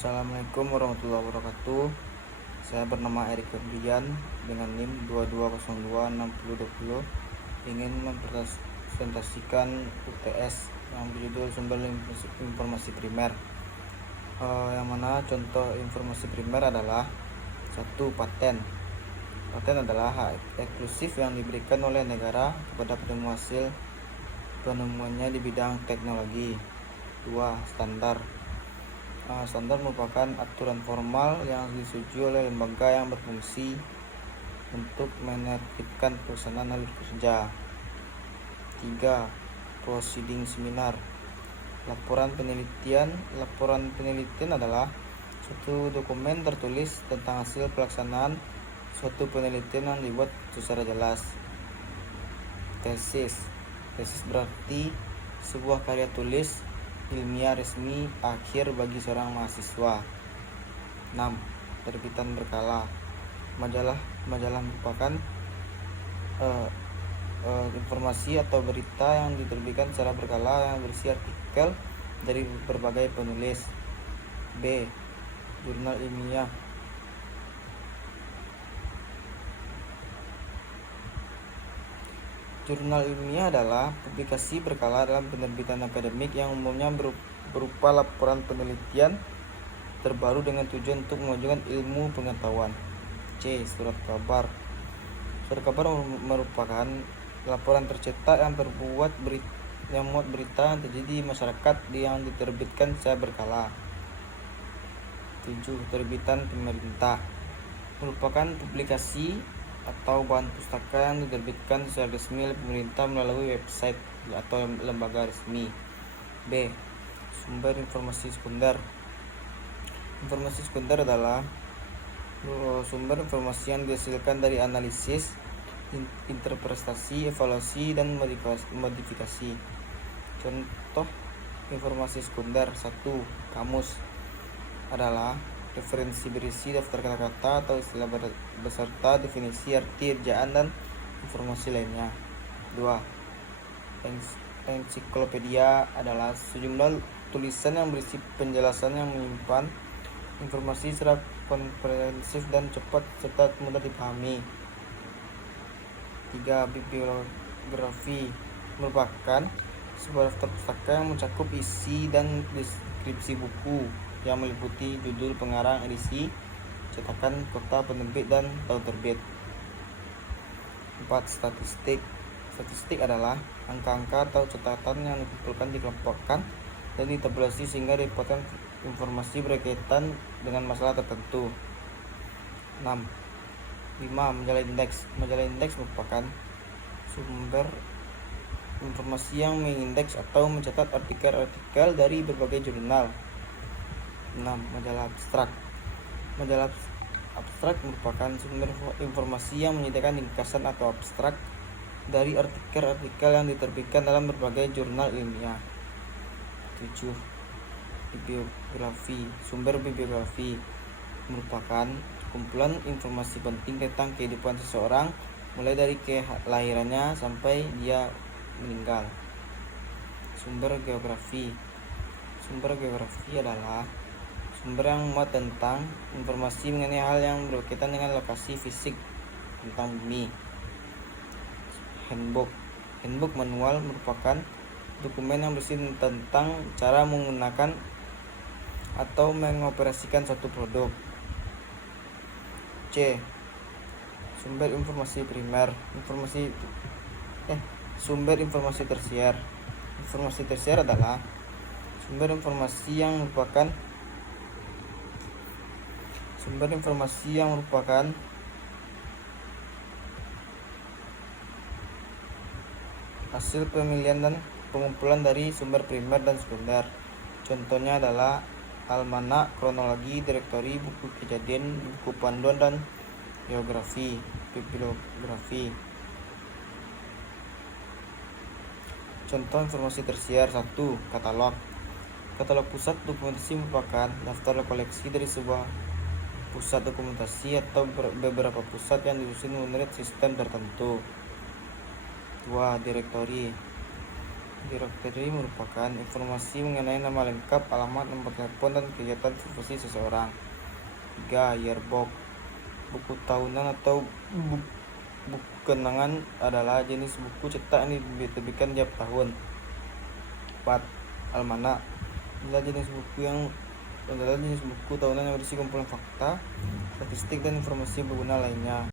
Assalamualaikum warahmatullahi wabarakatuh. Saya bernama Erik Febrian dengan NIM 22026020 ingin mempresentasikan UTS yang berjudul Sumber Informasi Primer. Yang mana contoh informasi primer adalah 1. Paten. Paten adalah hak eksklusif yang diberikan oleh negara kepada penemu hasil penemuannya di bidang teknologi. 2. Standar. Standar merupakan aturan formal yang disetujui oleh lembaga yang berfungsi untuk menertibkan pelaksanaan alur kerja. 3. Proceeding seminar. Laporan penelitian adalah suatu dokumen tertulis tentang hasil pelaksanaan suatu penelitian yang dibuat secara jelas. Tesis berarti sebuah karya tulis ilmiah resmi akhir bagi seorang mahasiswa. 6. Terbitan berkala. Majalah merupakan informasi atau berita yang diterbitkan secara berkala yang berisi artikel dari berbagai penulis. B. Jurnal ilmiah. Jurnal ilmiah adalah publikasi berkala dalam penerbitan akademik yang umumnya berupa laporan penelitian terbaru dengan tujuan untuk memajukan ilmu pengetahuan. C. Surat kabar. Surat kabar merupakan laporan tercetak yang muat berita yang terjadi di masyarakat yang diterbitkan secara berkala. 7. Terbitan pemerintah merupakan publikasi atau bahan pustaka yang diterbitkan secara resmi oleh pemerintah melalui website atau lembaga resmi. B. Sumber informasi sekunder. Informasi sekunder adalah sumber informasi yang dihasilkan dari analisis, interpretasi, evaluasi, dan modifikasi. Contoh informasi sekunder. 1. Kamus adalah referensi berisi daftar kata-kata atau istilah beserta definisi, arti, ejaan, dan informasi lainnya. 2. Ensiklopedia adalah sejumlah tulisan yang berisi penjelasan yang menyimpan informasi secara komprehensif dan cepat serta mudah dipahami. 3. Bibliografi merupakan sebuah daftar pustaka yang mencakup isi dan deskripsi buku yang meliputi judul, pengarang, edisi, cetakan, kota penerbit, dan tahun terbit. 4. Statistik adalah angka-angka atau catatan yang dikumpulkan, dikelompokkan, dan ditabulasi sehingga didapatkan informasi berkaitan dengan masalah tertentu. 6. Majalah indeks. Majalah indeks merupakan sumber informasi yang mengindeks atau mencatat artikel-artikel dari berbagai jurnal. 6. Majalah abstrak. Majalah abstrak merupakan sumber informasi yang menyediakan ringkasan atau abstrak dari artikel-artikel yang diterbitkan dalam berbagai jurnal ilmiah. 7. Bibliografi. Sumber bibliografi merupakan kumpulan informasi penting tentang kehidupan seseorang mulai dari kelahirannya sampai dia meninggal. Sumber geografi. Sumber geografi adalah sumber yang memuat tentang informasi mengenai hal yang berkaitan dengan lokasi fisik tentang bumi. Handbook manual merupakan dokumen yang berisi tentang cara menggunakan atau mengoperasikan suatu produk. C. Sumber informasi primer. Sumber informasi tersier. Informasi tersier adalah sumber informasi yang merupakan hasil pemilihan dan pengumpulan dari sumber primer dan sekunder. Contohnya adalah almanak, kronologi, direktori, buku kejadian, buku panduan, dan geografi. Bibliografi. Contoh informasi tersier. 1. Katalog. Katalog pusat dokumentasi merupakan daftar koleksi dari sebuah pusat dokumentasi atau beberapa pusat yang disusun menurut sistem tertentu. 2. Direktori. Directory merupakan informasi mengenai nama lengkap, alamat, nomor telepon, dan kegiatan privasi seseorang. 3. Yearbook. Buku tahunan atau buku kenangan adalah jenis buku cetak yang diterbitkan tiap tahun. 4. Almanak adalah jenis buku tahunan yang berisi kumpulan fakta, statistik, dan informasi berguna lainnya.